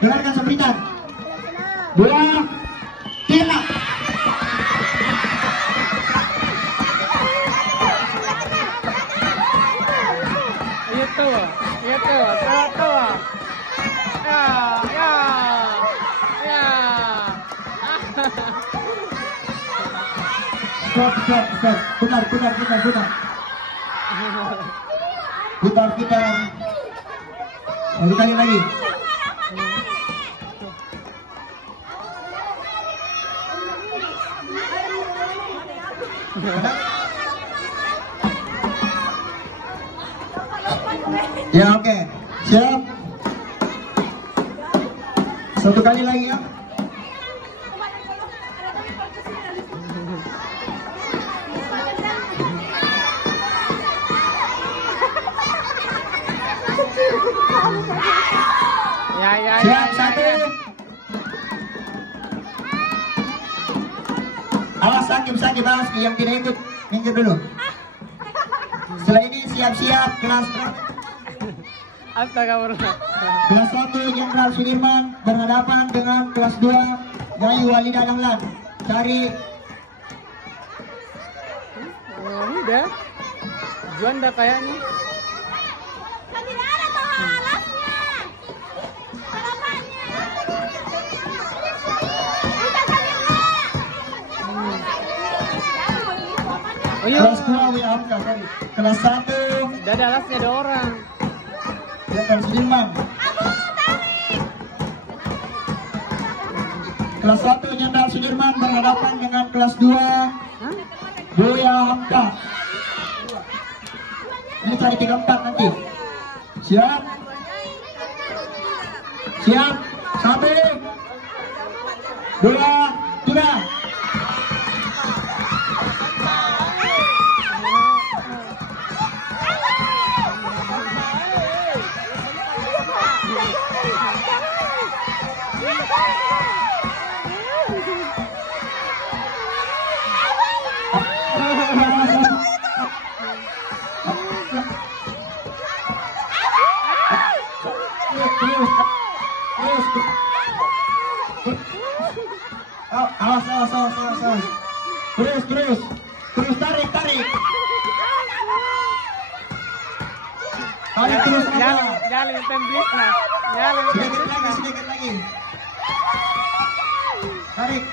dengarkan sambutan. 2, 3. Itu, satu. Ya. Stop. Putar. Satu kali lagi. Ya, oke. Siap. Satu kali lagi ya. Siap, satu. Awas sakit, awas yang tidak ikut minggir dulu. Setelah ini siap-siap kelas Astagfirullah. kelas 1 Jenderal Sudirman berhadapan dengan kelas 2 Gayu Walida Dahlan. Cari Udah. Juan dah kayaknya. Tidak ada pahalanya. Harapannya. Oh iya. kelas 2 WAMK, sorry. Kelas 1 Udah ada alasnya ada orang. Jenderal Sudirman. Kelas 1 Jenderal Sudirman berhadapan dengan kelas 2 Buya Hamka. Ini cari 3-4 nanti. Siap. 1, 2, 3. Awas. Terus tarik. Tarik terus aja. Jalan temblis nah. Sedikit lagi. Tarik.